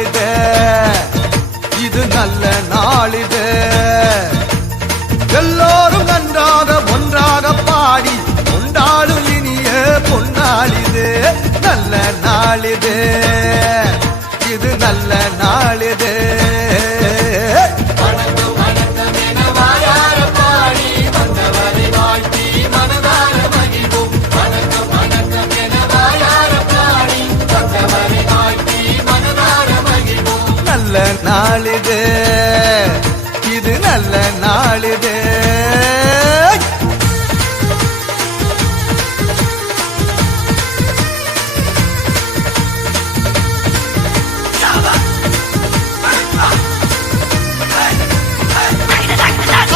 நாளிது, இது நல்ல நாளிது. எல்லோரும் நன்றாக ஒன்றாக பாடி கொண்டாடும் இனிய பொன்னாளிது. நல்ல நாளிது, இது நல்ல நாளிது. நல்ல நாளிது, இது நல்ல நாளிது.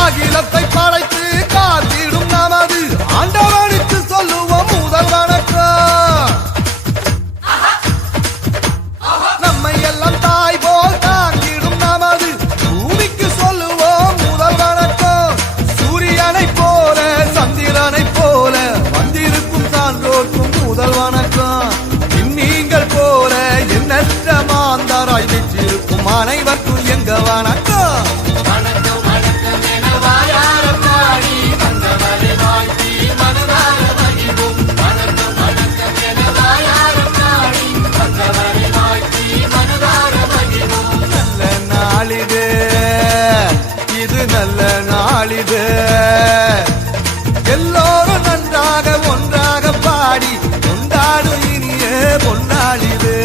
அகிலத்தை படைத்து காத்திடும் நமது ஆண்டவனுக்கு சொல்லுவோம் முதல் வணக்கம். நம்மை எல்லாம் தாய் போல் தாங்கிடும் நமது பூமிக்கு சொல்லுவோம் முதல் வணக்கம். சூரியனை போல சந்திரனை போல வந்திருக்கும் சான்றோர்க்கும் முதல் வணக்கம். நீங்கள் போல எண்ணற்ற மாந்தராய் வெற்றிருக்கும் அனைவருக்கும் எங்க வணக்கம். இது நல்ல நாளிது. எல்லோரும் நன்றாக ஒன்றாக பாடி கொண்டாடும் இனிய பொன்னாளிது.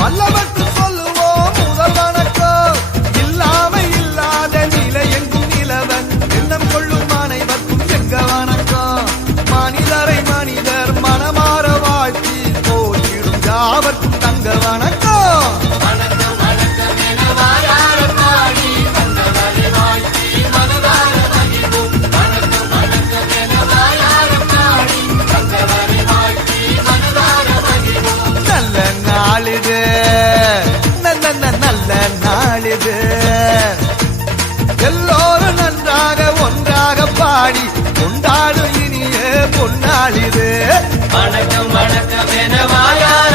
வல்லவர்க்கு சொல்லுவோம் முதல் வணக்கம். இல்லாமை இல்லாத நிலை எங்கும் நிலவன் எண்ணம் கொள்ளும் அனைவருக்கும் எங்க வணக்கம். மனிதரை மனிதர் மனமாற வாழ்த்தி போற்றிடும் யாவர்க்கும் தங்க வணக்கம். நல்ல நாளிது, நல்ல நாளிது. எல்லோரும் நன்றாக ஒன்றாக பாடி கொண்டாடும் இனிய பொன்னாளிது. வணக்கம் வணக்கம் என வாயார